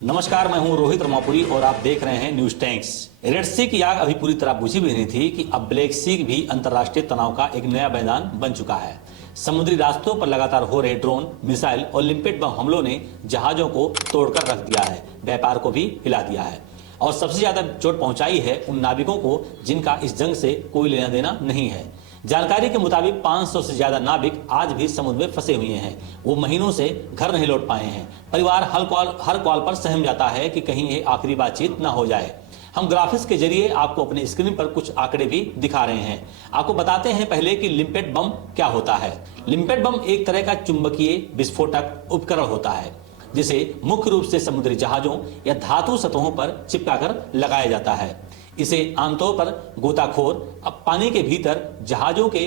नमस्कार, मैं हूं रोहित रमापुरी और आप देख रहे हैं न्यूज टैंक्स। रेड सी की आग अभी पूरी तरह बुझी भी नहीं थी कि अब ब्लैक सी भी अंतर्राष्ट्रीय तनाव का एक नया मैदान बन चुका है। समुद्री रास्तों पर लगातार हो रहे ड्रोन, मिसाइल और लिम्पेट बम हमलों ने जहाजों को तोड़कर रख दिया है, व्यापार को भी हिला दिया है और सबसे ज्यादा चोट पहुंचाई है उन नाविकों को जिनका इस जंग से कोई लेना देना नहीं है। जानकारी के मुताबिक 500 से ज्यादा नाविक आज भी समुद्र में फंसे हुए हैं। वो महीनों से घर नहीं लौट पाए हैं। परिवार हर कॉल पर सहम जाता है कि कहीं ये आखिरी बातचीत न हो जाए। हम ग्राफिक्स के जरिए आपको अपने स्क्रीन पर कुछ आंकड़े भी दिखा रहे हैं। आपको बताते हैं पहले कि लिम्पेट बम क्या होता है। लिम्पेट बम एक तरह का चुंबकीय विस्फोटक उपकरण होता है जिसे मुख्य रूप से समुद्री जहाजों या धातु सतहों पर चिपकाकर लगाया जाता है। इसे आमतौर पर गोताखोर अब पानी के भीतर जहाजों के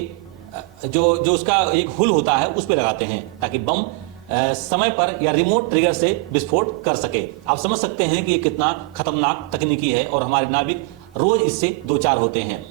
जो उसका एक हुल होता है उस पर लगाते हैं ताकि बम समय पर या रिमोट ट्रिगर से विस्फोट कर सके। आप समझ सकते हैं कि ये कितना खतरनाक तकनीकी है और हमारे नाविक रोज इससे दो चार होते हैं।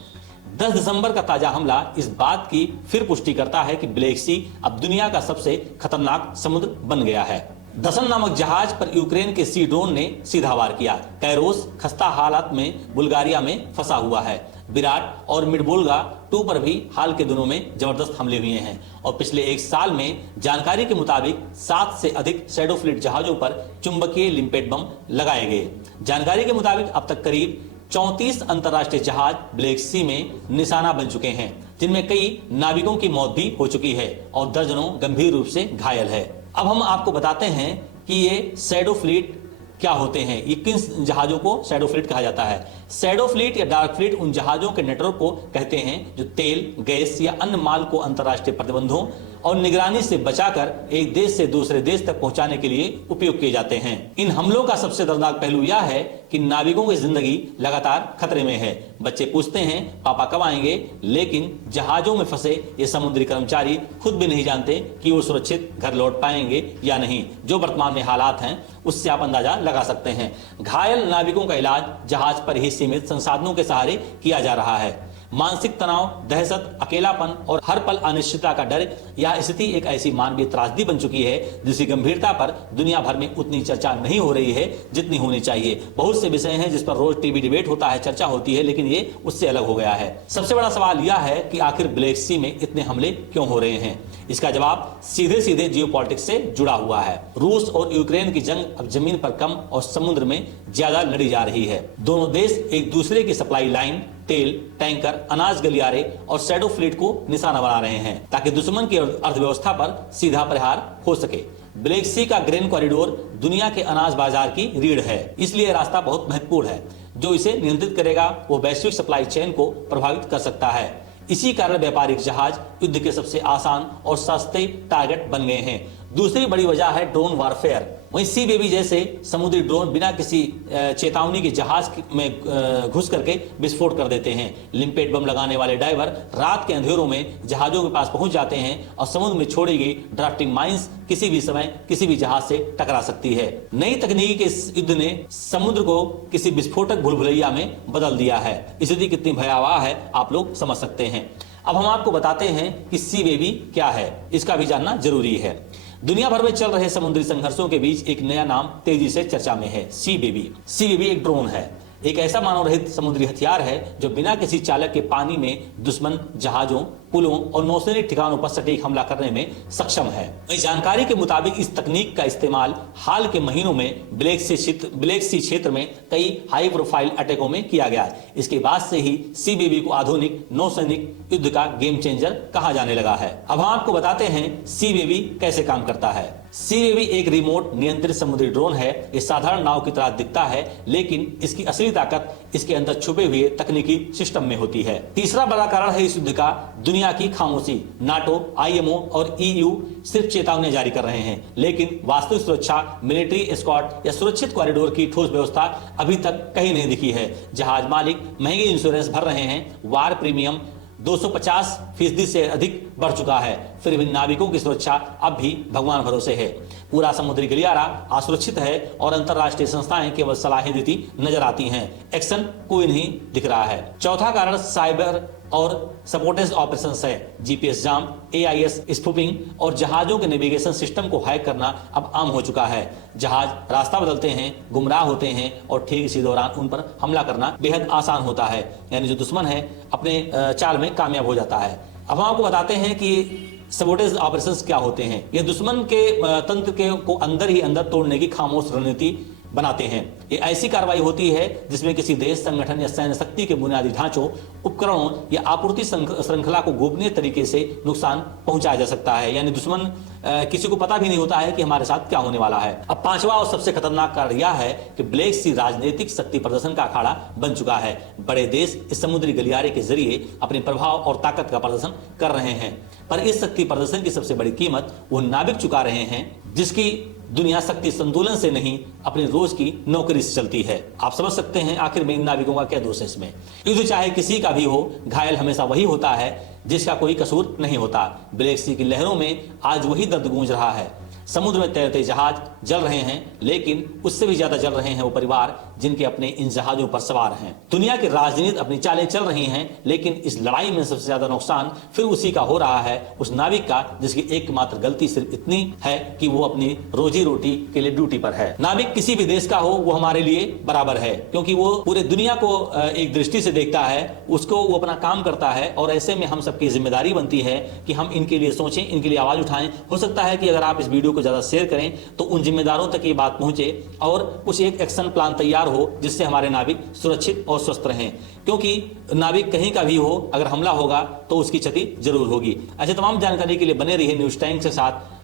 10 दिसंबर का ताजा हमला इस बात की फिर पुष्टि करता है कि ब्लैक सी अब दुनिया का सबसे खतरनाक समुद्र बन गया है। दसन नामक जहाज पर यूक्रेन के सी ड्रोन ने सीधा वार किया। कैरोस खस्ता हालत में बुल्गारिया में फंसा हुआ है। विराट और मिडबोल्गा 2 पर भी हाल के दिनों में जबरदस्त हमले हुए हैं और पिछले एक साल में जानकारी के मुताबिक 7 से अधिक शैडो फ्लीट जहाजों पर चुंबकीय लिम्पेट बम लगाए गए। जानकारी के मुताबिक अब तक करीब 34 अंतर्राष्ट्रीय जहाज ब्लैक सी में निशाना बन चुके हैं, जिनमें कई नाविकों की मौत भी हो चुकी है और दर्जनों गंभीर रूप से घायल है। अब हम आपको बताते हैं कि ये शैडो फ्लीट क्या होते हैं, ये किन जहाजों को शैडो फ्लीट कहा जाता है। शैडो फ्लीट या डार्क फ्लीट उन जहाजों के नेटवर्क को कहते हैं जो तेल, गैस या अन्य माल को अंतर्राष्ट्रीय प्रतिबंधों और निगरानी से बचाकर एक देश से दूसरे देश तक पहुंचाने के लिए उपयोग किए जाते हैं। इन हमलों का सबसे दर्दनाक पहलू यह है कि नाविकों की जिंदगी लगातार खतरे में है। बच्चे पूछते हैं पापा कब आएंगे, लेकिन जहाजों में फंसे ये समुद्री कर्मचारी खुद भी नहीं जानते कि वो सुरक्षित घर लौट पाएंगे या नहीं। जो वर्तमान में हालात हैं उससे आप अंदाजा लगा सकते हैं। घायल नाविकों का इलाज जहाज पर ही सीमित संसाधनों के सहारे किया जा रहा है। मानसिक तनाव, दहशत, अकेलापन और हर पल अनिश्चितता का डर, यह स्थिति एक ऐसी मानवीय त्रासदी बन चुकी है जिसकी गंभीरता पर दुनिया भर में उतनी चर्चा नहीं हो रही है जितनी होनी चाहिए। बहुत से विषय हैं जिस पर रोज टीवी डिबेट होता है, चर्चा होती है, लेकिन ये उससे अलग हो गया है। सबसे बड़ा सवाल यह है कि आखिर ब्लैक सी में इतने हमले क्यों हो रहे हैं। इसका जवाब सीधे सीधे जियोपॉलिटिक्स से जुड़ा हुआ है। रूस और यूक्रेन की जंग अब जमीन पर कम और समुद्र में ज्यादा लड़ी जा रही है। दोनों देश एक दूसरे की सप्लाई लाइन, तेल, टैंकर, अनाज गलियारे और शैडो फ्लीट को निशाना बना रहे हैं ताकि दुश्मन की अर्थव्यवस्था पर सीधा प्रहार हो सके। ब्लैक सी का ग्रेन कॉरिडोर दुनिया के अनाज बाजार की रीढ़ है, इसलिए रास्ता बहुत महत्वपूर्ण है। जो इसे नियंत्रित करेगा वो वैश्विक सप्लाई चेन को प्रभावित कर सकता है। इसी कारण व्यापारिक जहाज युद्ध के सबसे आसान और सस्ते टारगेट बन गए हैं। दूसरी बड़ी वजह है ड्रोन वारफेयर। वहीं सी बेबी जैसे समुद्री ड्रोन बिना किसी चेतावनी के जहाज में घुस करके विस्फोट कर देते हैं। लिम्पेट बम लगाने वाले डाइवर रात के अंधेरों में जहाजों के पास पहुंच जाते हैं और समुद्र में छोड़ी गई ड्राफ्टिंग माइंस किसी भी समय किसी भी जहाज से टकरा सकती है। नई तकनीकी के इस युद्ध ने समुद्र को किसी विस्फोटक भूलभुलैया में बदल दिया है। स्थिति कितनी भयावह है आप लोग समझ सकते हैं। अब हम आपको बताते हैं कि सी बेबी क्या है, इसका भी जानना जरूरी है। दुनिया भर में चल रहे समुद्री संघर्षों के बीच एक नया नाम तेजी से चर्चा में है, सी बेबी। सी बेबी एक ड्रोन है, एक ऐसा मानव रहित समुद्री हथियार है जो बिना किसी चालक के पानी में दुश्मन जहाजों, पुलों और नौसैनिक ठिकानों पर सटीक हमला करने में सक्षम है। इस जानकारी के मुताबिक इस तकनीक का इस्तेमाल हाल के महीनों में ब्लैक सी क्षेत्र में कई हाई प्रोफाइल अटैकों में किया गया। इसके बाद से ही सी बेबी को आधुनिक नौसैनिक युद्ध का गेम चेंजर कहा जाने लगा है। अब हम आपको बताते हैं सी बेबी कैसे काम करता है। सी बेबी एक रिमोट नियंत्रित समुद्री ड्रोन है। ये साधारण नाव की तरह दिखता है, लेकिन इसकी असली ताकत इसके अंदर छुपे हुए तकनीकी सिस्टम में होती है। तीसरा बड़ा कारण है इस युद्ध का दुनिया की खामोशी। नाटो, IMO और EU सिर्फ चेतावनी जारी कर रहे हैं, लेकिन वास्तविक सुरक्षा, मिलिट्री एस्कॉर्ट या सुरक्षित कॉरिडोर की ठोस व्यवस्था अभी तक कहीं नहीं दिखी है। जहाज मालिक महंगे इंश्योरेंस भर रहे हैं, वार प्रीमियम 250% से अधिक बढ़ चुका है, फिर भी नाविकों की सुरक्षा अब भी भगवान भरोसे है। पूरा समुद्री गलियारा असुरक्षित है और अंतरराष्ट्रीय संस्थाएं केवल सलाहें देती नजर आती हैं, एक्शन कोई नहीं दिख रहा है। चौथा कारण साइबर और सपोर्टेज ऑपरेशंस है। जीपीएस जाम, एआईएस स्पूफिंग और जहाजों के नेविगेशन सिस्टम को हैक करना अब आम हो चुका है। जहाज रास्ता बदलते हैं, गुमराह होते हैं और ठीक इसी दौरान उन पर हमला करना बेहद आसान होता है, यानी जो दुश्मन है अपने चाल में कामयाब हो जाता है। अब हम आपको बताते हैं कि सबोटेज ऑपरेशंस क्या होते हैं। ये दुश्मन के तंत्र के को अंदर ही अंदर तोड़ने की खामोश रणनीति बनाते हैं। ये ऐसी कार्रवाई होती है जिसमें किसी देश, संगठन या सैन्य शक्ति के बुनियादी ढांचों, उपकरणों या आपूर्ति श्रृंखला को गोपनीय तरीके से नुकसान पहुंचाया जा सकता है, यानी दुश्मन किसी को पता भी नहीं होता है कि हमारे साथ क्या होने वाला है। अब पांचवा और सबसे खतरनाक कार्य यह है कि ब्लैक सी राजनीतिक शक्ति प्रदर्शन का अखाड़ा बन चुका है। बड़े देश इस समुद्री गलियारे के जरिए अपने प्रभाव और ताकत का प्रदर्शन कर रहे हैं, पर इस शक्ति प्रदर्शन की सबसे बड़ी कीमत वो नाविक चुका रहे हैं जिसकी दुनिया शक्ति संतुलन से नहीं, अपनी रोज की नौकरी से चलती है। आप समझ सकते हैं आखिर में इन नाविकों का क्या दोष है इसमें। युद्ध चाहे किसी का भी हो, घायल हमेशा वही होता है जिसका कोई कसूर नहीं होता। ब्लैक सी की लहरों में आज वही दर्द गूंज रहा है। समुद्र में तैरते जहाज जल रहे हैं, लेकिन उससे भी ज्यादा जल रहे हैं वो परिवार जिनके अपने इन जहाजों पर सवार हैं। दुनिया की राजनीति अपनी चालें चल रही हैं, लेकिन इस लड़ाई में सबसे ज्यादा नुकसान फिर उसी का हो रहा है, उस नाविक का जिसकी एकमात्र गलती सिर्फ इतनी है कि वो अपनी रोजी रोटी के लिए ड्यूटी पर है। नाविक किसी भी देश का हो वो हमारे लिए बराबर है, क्योंकि वो पूरे दुनिया को एक दृष्टि से देखता है, उसको वो अपना काम करता है। और ऐसे में हम सबकी जिम्मेदारी बनती है कि हम इनके लिए सोचें, इनके लिए आवाज उठाएं। हो सकता है कि अगर आप इस वीडियो को ज्यादा शेयर करें तो उन जिम्मेदारों तक ये बात पहुंचे और कुछ एक एक्शन प्लान तैयार हो जिससे हमारे नाविक सुरक्षित और स्वस्थ रहें, क्योंकि नाविक कहीं का भी हो, अगर हमला होगा तो उसकी क्षति जरूर होगी। ऐसे तमाम जानकारी के लिए बने रहिए न्यूज टाइम्स के साथ।